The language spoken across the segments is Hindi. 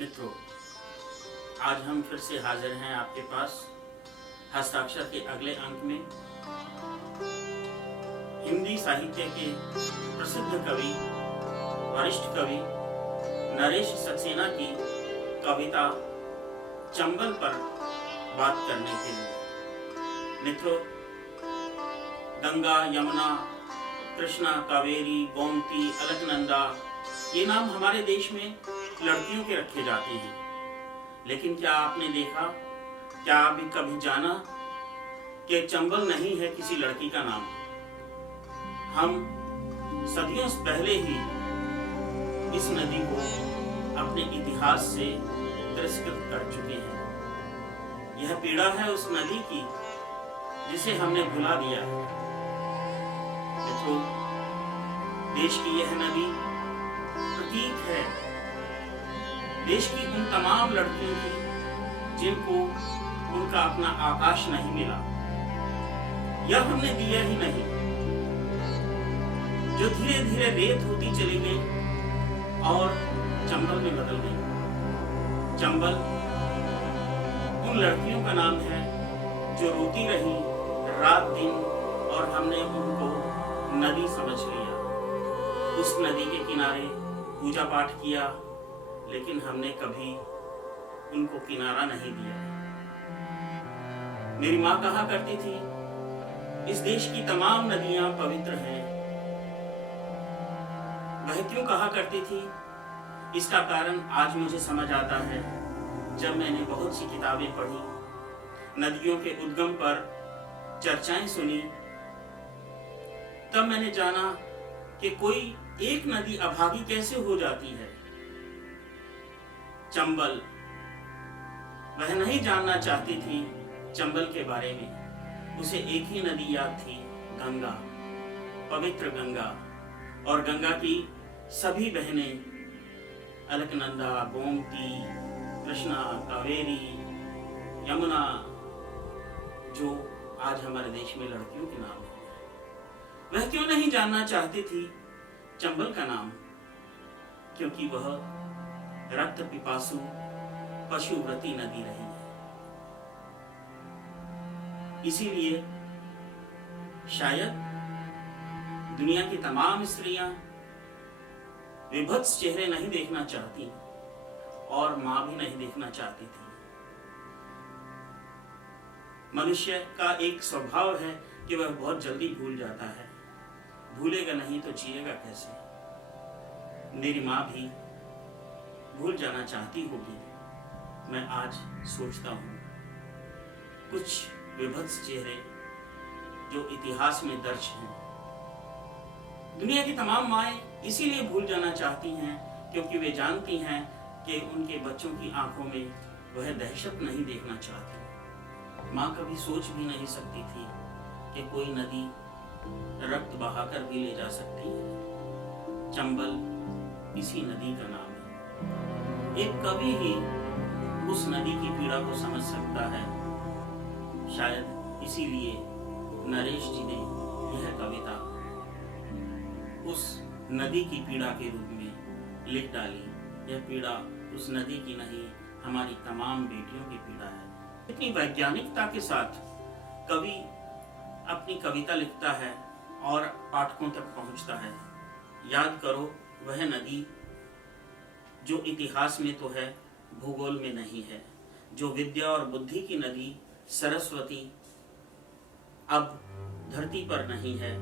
मित्रों, आज हम फिर से हाजिर हैं आपके पास हस्ताक्षर के अगले अंक में। हिंदी साहित्य के प्रसिद्ध कवि, वरिष्ठ कवि नरेश सक्सेना की कविता चंबल पर बात करने के लिए। मित्रों, गंगा, यमुना, कृष्णा, कावेरी, गोमती, अलकनंदा, ये नाम हमारे देश में लड़कियों के रखे जाते हैं। लेकिन क्या आपने देखा, क्या आपने कभी जाना कि चंबल नहीं है किसी लड़की का नाम। हम सदियों से पहले ही इस नदी को अपने इतिहास से तिरस्कृत कर चुके हैं। यह पीड़ा है उस नदी की जिसे हमने भुला दिया है। मित्रों, देश की यह नदी प्रतीक है देश की उन तमाम लड़कियों की जिनको उनका अपना आकाश नहीं मिला, यह हमने दिया ही नहीं, जो धीरे धीरे रेत होती चली गई और चंबल में बदल गई। चंबल उन लड़कियों का नाम है जो रोती रही रात दिन और हमने उनको नदी समझ लिया। उस नदी के किनारे पूजा पाठ किया, लेकिन हमने कभी उनको किनारा नहीं दिया। मेरी माँ कहा करती थी, इस देश की तमाम नदियां पवित्र हैं। वह क्यों कहा करती थी, इसका कारण आज मुझे समझ आता है। जब मैंने बहुत सी किताबें पढ़ी, नदियों के उद्गम पर चर्चाएं सुनी, तब मैंने जाना कि कोई एक नदी अभागी कैसे हो जाती है। चंबल, वह नहीं जानना चाहती थी चंबल के बारे में। उसे एक ही नदी याद थी, गंगा, पवित्र गंगा। और गंगा की सभी बहनें, अलकनंदा, गोमती, कृष्णा, कावेरी, यमुना, जो आज हमारे देश में लड़कियों के नाम है, वह क्यों नहीं जानना चाहती थी चंबल का नाम? क्योंकि वह रक्त पिपासु पशुव्रती नदी रही है। इसीलिए शायद दुनिया की तमाम स्त्रियां विभत्स चेहरे नहीं देखना चाहती और मां भी नहीं देखना चाहती थी। मनुष्य का एक स्वभाव है कि वह बहुत जल्दी भूल जाता है। भूलेगा नहीं तो जिएगा कैसे? मेरी मां भी भूल जाना चाहती होगी। मैं आज सोचता हूँ, कुछ विभत्स चेहरे जो इतिहास में दर्ज हैं, दुनिया की तमाम माएं इसीलिए भूल जाना चाहती हैं क्योंकि वे जानती हैं कि उनके बच्चों की आंखों में वह दहशत नहीं देखना चाहती। माँ कभी सोच भी नहीं सकती थी कि कोई नदी रक्त बहाकर भी ले जा सकती है। चंबल इसी नदी का नाम है। एक कवि ही उस नदी की पीड़ा को समझ सकता है। शायद इसीलिए नरेश जी ने यह कविता उस नदी की पीड़ा के रूप में लिख डाली। यह पीड़ा उस नदी की नहीं, हमारी तमाम बेटियों की पीड़ा है। इतनी वैज्ञानिकता के साथ कवि अपनी कविता लिखता है और पाठकों तक पहुंचता है। याद करो, वह नदी जो इतिहास में तो है, भूगोल में नहीं है। जो विद्या और बुद्धि की नदी सरस्वती अब धरती पर नहीं है,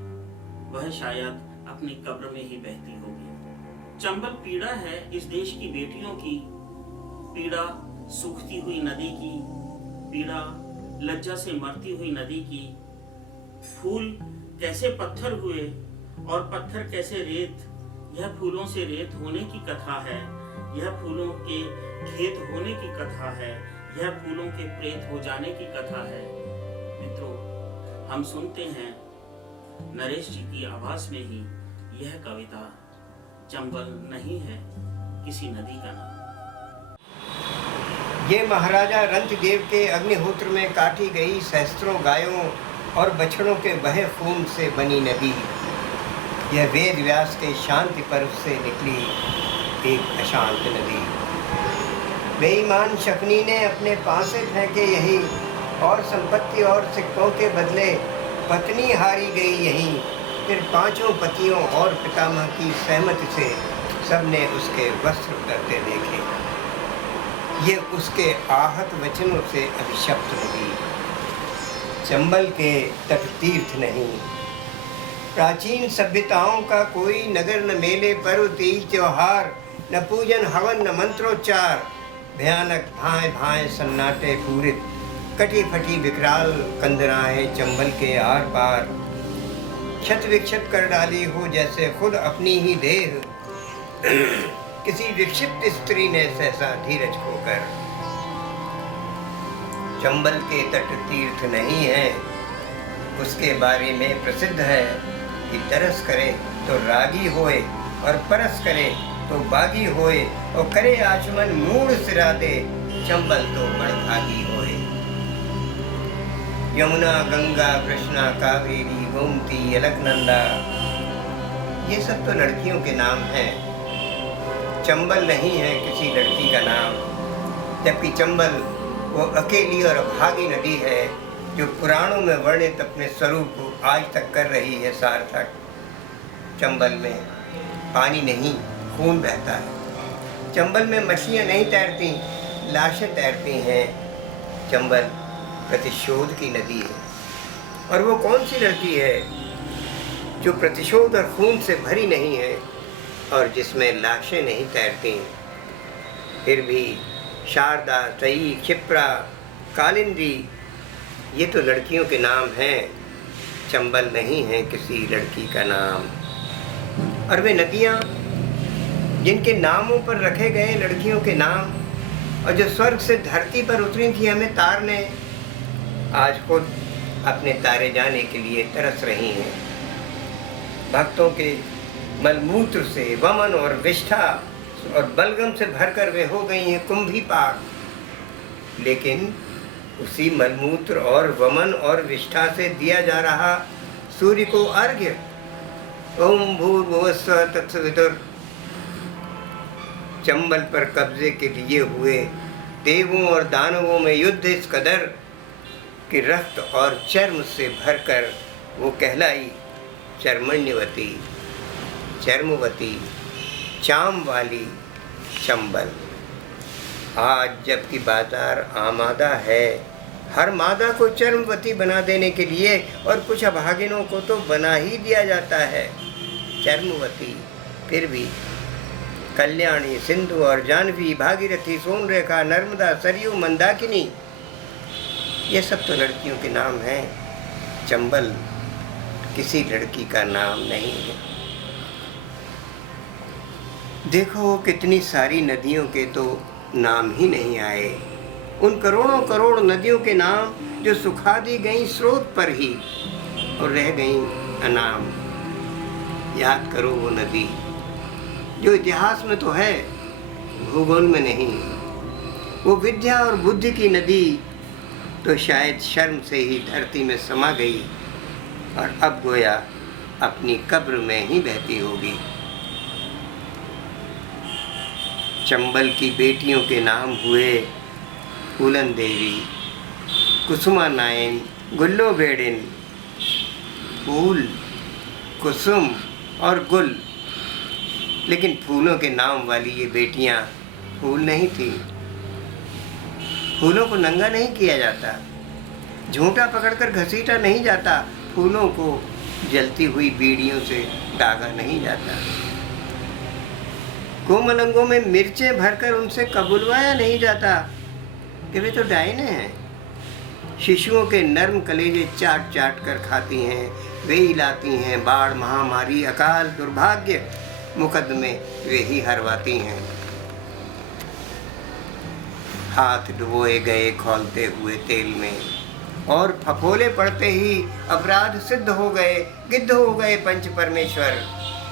वह शायद अपनी कब्र में ही बहती होगी। चंबल पीड़ा है इस देश की बेटियों की, पीड़ा सूखती हुई नदी की, पीड़ा लज्जा से मरती हुई नदी की। फूल कैसे पत्थर हुए और पत्थर कैसे रेत, यह फूलों से रेत होने की कथा है। यह फूलों के खेत होने की कथा है। यह फूलों के प्रेत हो जाने की कथा है। मित्रों, हम सुनते हैं नरेश जी की आवाज में ही यह कविता चंबल नहीं है किसी नदी का नाम। ये महाराजा रंतदेव के अग्निहोत्र में काटी गई सहस्त्रों गायों और बछड़ों के बहे खून से बनी नदी। यह वेद व्यास के शांति पर्व से निकली एक अशांत नदी। बेईमान शकुनी ने अपने पासे फेंके यही, और संपत्ति और सिक्कों के बदले पत्नी हारी गई यही। फिर 5 पतियों और पितामह की सहमति से सबने उसके वस्त्र उतरते देखे। ये उसके आहत वचनों से अभिशप्त नहीं, चंबल के तट तीर्थ नहीं। प्राचीन सभ्यताओं का कोई नगर न मेले, पर्व तीज त्योहार, न पूजन हवन न मंत्रोच्चार। भयानक भाए भाए सन्नाटे पूरित, कटी फटी विकराल कंदराएं चंबल के आर पार। क्षत विक्षत कर डाली हो जैसे खुद अपनी ही देह, किसी विक्षिप्त स्त्री ने सहसा धीरज खोकर। चंबल के तट तीर्थ नहीं है, उसके बारे में प्रसिद्ध है कि तरस करे तो रागी होए, और परस करे तो बागी होए, और करे आचमन मूड सिरा दे, चंबल तो बड़भागी होए। यमुना गंगा कृष्णा कावेरी गोमती अलकनंदा, ये सब तो लड़कियों के नाम हैं। चंबल नहीं है किसी लड़की का नाम, जबकि चंबल वो अकेली और अभागी नदी है जो पुराणों में वर्णित अपने स्वरूप को आज तक कर रही है सार्थक। चंबल में पानी नहीं, खून बहता है। चंबल में मछलियाँ नहीं तैरती, लाशें तैरती हैं। चंबल प्रतिशोध की नदी है, और वो कौन सी लड़की है जो प्रतिशोध और खून से भरी नहीं है, और जिसमें लाशें नहीं तैरती। फिर भी शारदा, सई, क्षिप्रा, कालिंदी, ये तो लड़कियों के नाम हैं। चंबल नहीं है किसी लड़की का नाम। और वे नदियाँ जिनके नामों पर रखे गए लड़कियों के नाम, और जो स्वर्ग से धरती पर उतरी थी हमें तारने, आज खुद अपने तारे जाने के लिए तरस रही हैं। भक्तों के मलमूत्र से, वमन और विष्ठा और बलगम से भरकर वे हो गई हैं कुंभी पाक। लेकिन उसी मलमूत्र और वमन और विष्ठा से दिया जा रहा सूर्य को अर्घ्य, ओम भूर्भुवस्सुवः तत्सवितुर्। चंबल पर कब्जे के लिए हुए देवों और दानवों में युद्ध इस कदर कि रक्त और चर्म से भरकर वो कहलाई चर्मण्यवती, चर्मवती, चाम वाली चंबल। आज जबकि बाजार आमादा है हर मादा को चर्मवती बना देने के लिए, और कुछ अभागिनों को तो बना ही दिया जाता है चर्मवती, फिर भी कल्याणी, सिंधु और जानवी, भागीरथी, सोनरेखा, नर्मदा, सरयू, मंदाकिनी, ये सब तो लड़कियों के नाम हैं। चंबल किसी लड़की का नाम नहीं है। देखो कितनी सारी नदियों के तो नाम ही नहीं आए, उन करोड़ों करोड़ नदियों के नाम जो सुखा दी गई स्रोत पर ही और रह गई अनाम। याद करो वो नदी जो इतिहास में तो है, भूगोल में नहीं। वो विद्या और बुद्धि की नदी तो शायद शर्म से ही धरती में समा गई, और अब गोया अपनी कब्र में ही बहती होगी। चंबल की बेटियों के नाम हुए फूलन देवी, कुसुमा नायन, गुल्लो बेड़िन। फूल, कुसुम और गुल, लेकिन फूलों के नाम वाली ये बेटियां फूल नहीं थी। फूलों को नंगा नहीं किया जाता, झूंटा पकड़कर घसीटा नहीं जाता, फूलों को जलती हुई बीड़ियों से दागा नहीं जाता, कोमल अंगों में मिर्चें भरकर उनसे कबुलवाया नहीं जाता कि वे तो डायने हैं। शिशुओं के नर्म कलेजे चाट चाट कर खाती हैं, वे ही लाती हैं बाढ़, महामारी, अकाल, दुर्भाग्य, मुकदमे वे ही हरवाती हैं। हाथ डुबोए गए खौलते हुए तेल में, और फफोले पड़ते ही अपराध सिद्ध हो गए, गिद्ध हो गए पंच परमेश्वर,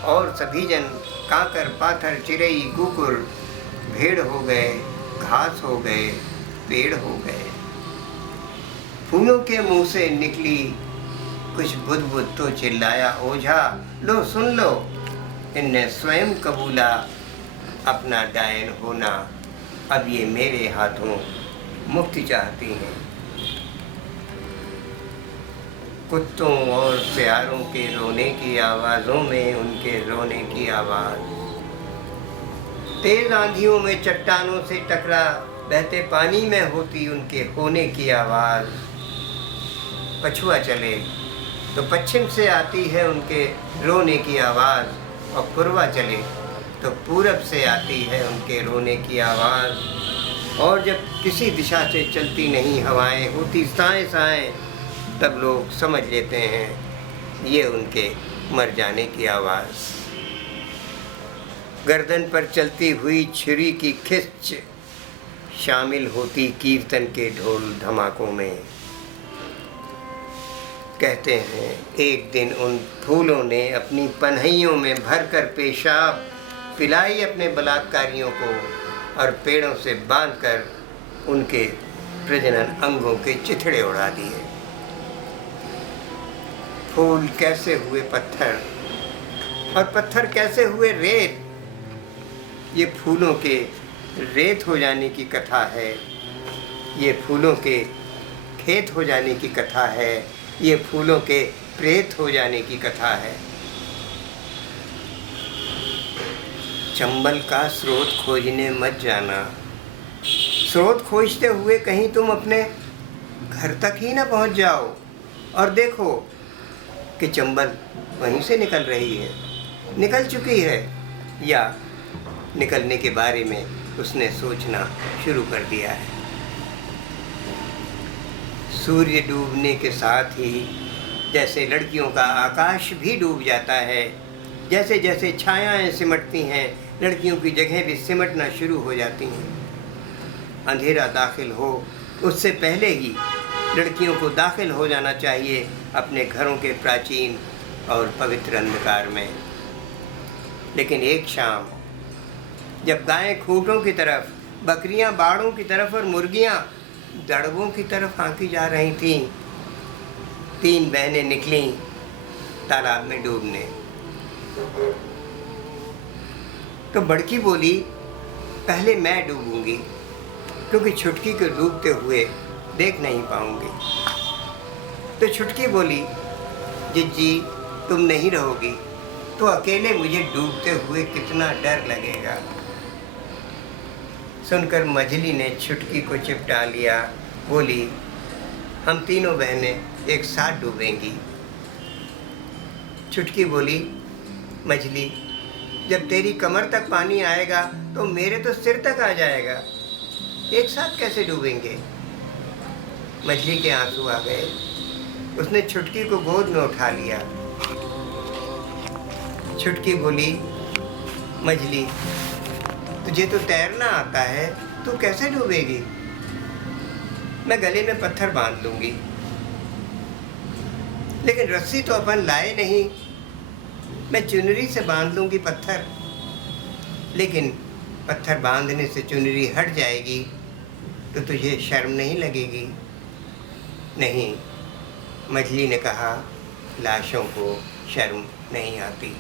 और सभी जन काकर, पाथर, चिड़ई, कुकुर, भेड़ हो गए, घास हो गए, पेड़ हो गए। फूलों के मुंह से निकली कुछ बुदबुद तो चिल्लाया ओझा, लो सुन लो, इनने स्वयं कबूला अपना डायन होना। अब ये मेरे हाथों मुक्ति चाहती हैं। कुत्तों और सियारों के रोने की आवाज़ों में उनके रोने की आवाज़, तेज आंधियों में चट्टानों से टकरा बहते पानी में होती उनके होने की आवाज़। पछुआ चले तो पश्चिम से आती है उनके रोने की आवाज़, और पूर्वा चले तो पूरब से आती है उनके रोने की आवाज़। और जब किसी दिशा से चलती नहीं हवाएं होती साएं साएं, तब लोग समझ लेते हैं ये उनके मर जाने की आवाज़। गर्दन पर चलती हुई छुरी की खिंच शामिल होती कीर्तन के ढोल धमाकों में। कहते हैं एक दिन उन फूलों ने अपनी पन्हियों में भरकर पेशाब पिलाई अपने बलात्कारियों को, और पेड़ों से बांधकर उनके प्रजनन अंगों के चिथड़े उड़ा दिए। फूल कैसे हुए पत्थर और पत्थर कैसे हुए रेत, ये फूलों के रेत हो जाने की कथा है। ये फूलों के खेत हो जाने की कथा है। ये फूलों के प्रेत हो जाने की कथा है। चंबल का स्रोत खोजने मत जाना। स्रोत खोजते हुए कहीं तुम अपने घर तक ही ना पहुंच जाओ और देखो कि चंबल वहीं से निकल रही है, निकल चुकी है, या निकलने के बारे में उसने सोचना शुरू कर दिया है। सूर्य डूबने के साथ ही जैसे लड़कियों का आकाश भी डूब जाता है, जैसे जैसे छायाएं सिमटती हैं, लड़कियों की जगह भी सिमटना शुरू हो जाती हैं। अंधेरा दाखिल हो उससे पहले ही लड़कियों को दाखिल हो जाना चाहिए अपने घरों के प्राचीन और पवित्र अंधकार में। लेकिन एक शाम जब गायें खूंटों की तरफ, बकरियां बाड़ों की तरफ और मुर्गियां दड़बों की तरफ आंकी जा रही थीं, 3 बहनें निकलीं तालाब में डूबने। तो बड़की बोली, पहले मैं डूबूंगी क्योंकि छुटकी को डूबते हुए देख नहीं पाऊंगी। तो छुटकी बोली, जिज्जी तुम नहीं रहोगी तो अकेले मुझे डूबते हुए कितना डर लगेगा। सुनकर मझली ने छुटकी को चिपटा लिया। बोली, हम तीनों बहनें एक साथ डूबेंगी। छुटकी बोली, मझली जब तेरी कमर तक पानी आएगा तो मेरे तो सिर तक आ जाएगा, एक साथ कैसे डूबेंगे। मछली के आंसू आ गए। उसने छुटकी को गोद में उठा लिया। छुटकी बोली, मछली तुझे तो तैरना आता है, तू कैसे डूबेगी। मैं गले में पत्थर बांध लूंगी। लेकिन रस्सी तो अपन लाए नहीं, मैं चुनरी से बांध लूंगी पत्थर। लेकिन पत्थर बांधने से चुनरी हट जाएगी तो तुझे शर्म नहीं लगेगी। नहीं, मछली ने कहा, लाशों को शर्म नहीं आती।